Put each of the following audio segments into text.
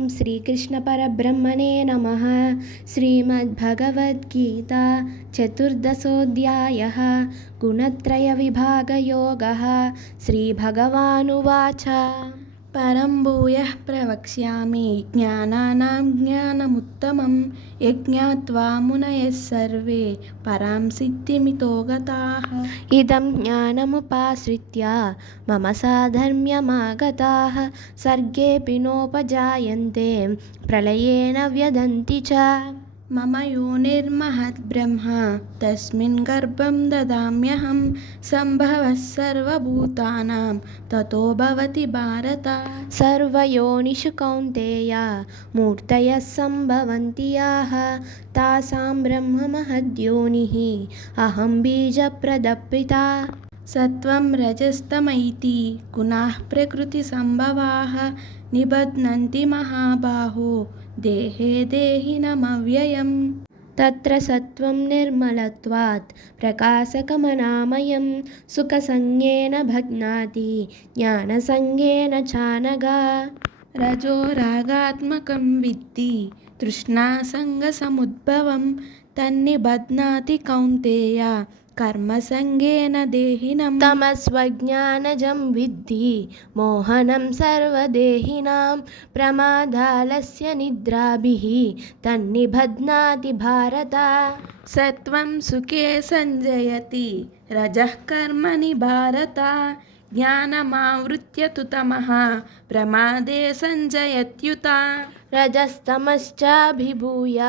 ఓం శ్రీకృష్ణ పరబ్రహ్మణే నమః. శ్రీమద్భగవద్గీతా చతుర్దశోऽధ్యాయः. గుణత్రయవిభాగయోగः. శ్రీభగవానువాచ పరం భూయః ప్రవక్ష్యామి జ్ఞానానాం జ్ఞానముత్తమం యజ్ఞాత్వా మునయః సర్వే పరాం సిద్ధిమితో గతాః. ఇదం జ్ఞానముపాశ్రిత్య మమ సాధర్మ్యమాగతాః సర్గేऽపి నోపజాయంతే ప్రళయేన వ్యదంతి చ. మమ యోనిర్మహద్బ్రహ్మ తస్మిన్ గర్భం దదామ్యహం సంభవః సర్వభూతానాం తతో భవతి భారత. సర్వయోనిషు కౌంతేయ మూర్తయః సంభవంతి యాః తాసాం బ్రహ్మ మహద్యోనిః అహం బీజప్రదపితా. సత్వం రజస్తమైతి గుణాః ప్రకృతి సంభవాః నిబధ్నంతి మహాబాహో దేహే దేహినమవ్యయం. తత్ర సత్వం నిర్మలత్వాత్ ప్రకాశకమనామయం సుఖసంజ్ఞేన భగ్నాతి జ్ఞానసంజ్ఞేన చానఘా. రజో రాగాత్మకం విద్ధి తృష్ణాసంగసముద్భవం తన్నిబధ్నాతి కౌంతేయ కర్మసంగేన దేహినం. తమస్వజ్ఞానజం విద్ధి మోహనం సర్వదేహినాం ప్రమాదాలస్య నిద్రాభిః తన్నిబధ్నాతి భారత. సత్వం సుఖే సంజయతి రజః కర్మణి భారత జ్ఞానమావృత్య తు తమః ప్రమాదే సంజయత్యుత. రజస్తమశ్చాభిభూయ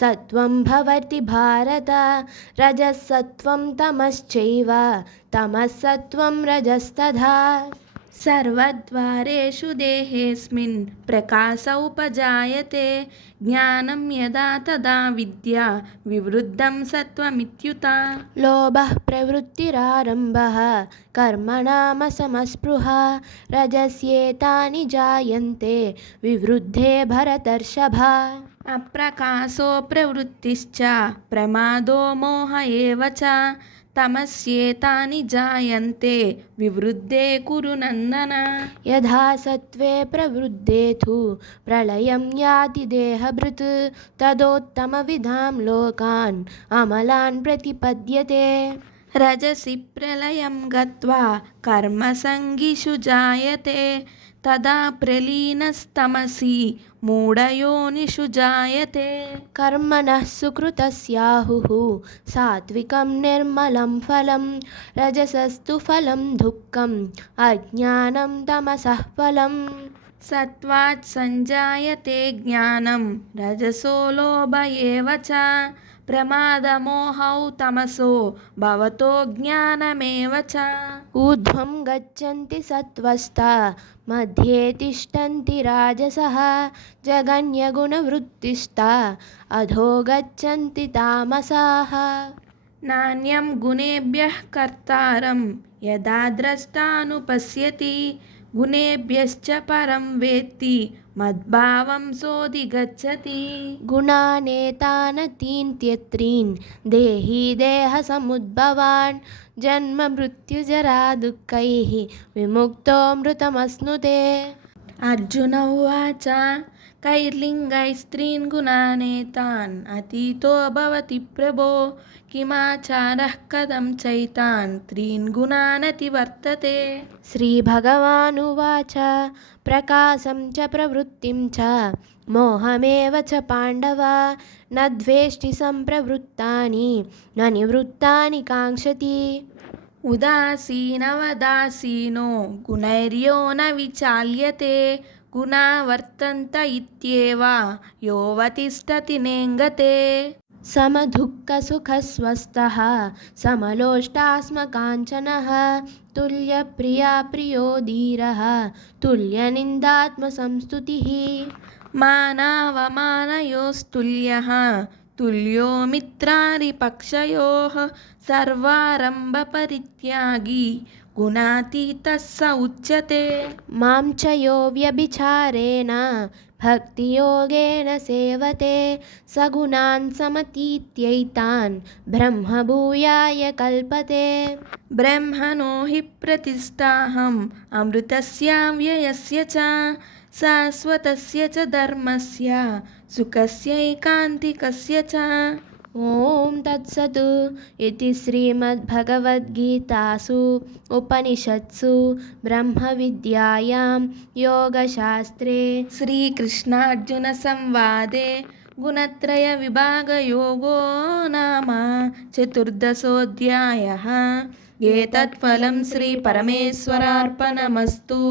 సత్వం భవతి భారత రజస్సత్వం తమశ్చైవ తమస్సత్వం రజస్తథా. సర్వద్వారేషు దేహేస్మిన్ ప్రకాశ ఉపజాయతే జ్ఞానం యదా తదా విద్యా వివృద్ధం సత్వమిత్యుత. లోభః ప్రవృత్తిరారంభః కర్మణామసమస్పృహ రజస్యేతాని జాయంతే వివృద్ధే భరతర్షభ. అప్రకాశో ప్రవృత్తిశ్చ ప్రమాదో మోహ ఏవ చ తమస్యేతాని జాయంతే వివృద్ధే కురు నందన. యథా సత్వే ప్రవృద్ధే తు ప్రళయం యాతి దేహభృత్ తదోత్తమవిధాం లోకాన్ అమలాన్ ప్రతిపద్యతే. రజసి ప్రళయం గత్వా కర్మసంగిషు జాయతే తదా ప్రలీనస్తమసి మూఢయోనిషు జాయతే. కర్మణః సుకృతస్యాహుః సాత్వికం నిర్మలం ఫలం రజసస్తు ఫలం దుఃఖం అజ్ఞానం తమసః ఫలం. సత్వాత్ సంజాయతే జ్ఞానం రజసో లోభ ఏవ చ ప్రమాదమోహౌ తమసో భవతో జ్ఞానమేవ చ. ఊర్ధ్వం గచ్చంతి సత్వస్థా మధ్యే తిష్టంతి రాజసః జగన్యగుణవృత్తిస్థా అధో గచ్చంతి తామసాః. నాణ్యం గుణేభ్యః కర్తారం యదా ద్రష్టానుపశ్యతి గుణేభ్యశ్చ పరం వేత్తి మద్భావం సోధిగచ్చతి. గుణానేతానతీన్త్యత్రీన్ దేహీ దేహసముద్భవాన్ జన్మ మృత్యుజరా దుఃఖైః విముక్తో మృతమశ్నుతే. అర్జున ఉవాచ కైర్లింగైస్త్రీన్ గుణానేతాన్ అతీతో భవతి ప్రభో కిమాచారః కథం చైతాన్ త్రీన్ గుణానతివర్తతే. శ్రీభగవానువాచ ప్రకాశం చ ప్రవృత్తిం చ మోహమేవ చ పాండవ న ద్వేష్టి సంప్రవృత్తాని న నివృత్తాని కాంక్షతి. ఉదాసీనవదాసీనో గుణైర్యో న విచాల్యతే గుణా వర్తంత ఇత్యేవ యోవతిష్టతి నేంగతే. సమదుఃఖసుఖస్వస్థః సమలోష్టాస్మకాంచనః తుల్యప్రియా ప్రియో ధీరః తుల్యనిందాత్మసంస్తుతిః. మానావమానయోస్తుల్యః తుల్యో మిత్రారిపక్షయోః సర్వారంభపరిత్యాగి గుణాతీతః స ఉచ్యతే. మాం చ యో వ్యభిచారేణ భక్తియోగేన సేవతే సగుణాన్ సమతీత్యైతాన్ బ్రహ్మభూయాయ కల్పతే. బ్రహ్మణో హి ప్రతిష్టాహం అమృతస్య వ్యయస్య చ शाश्वतस्य च धर्मस्य सुखस्यैकान्तिकस्य च। ॐ तत्सत् इति श्रीमद्भगवद्गीतासु उपनिषत्सु ब्रह्मविद्यायां योगशास्त्रे श्रीकृष्णार्जुनसंवादे गुणत्रयविभागयोगो नाम चतुर्दशोऽध्यायः। एतत् फलं श्रीपरमेश्वरार्पणमस्तु।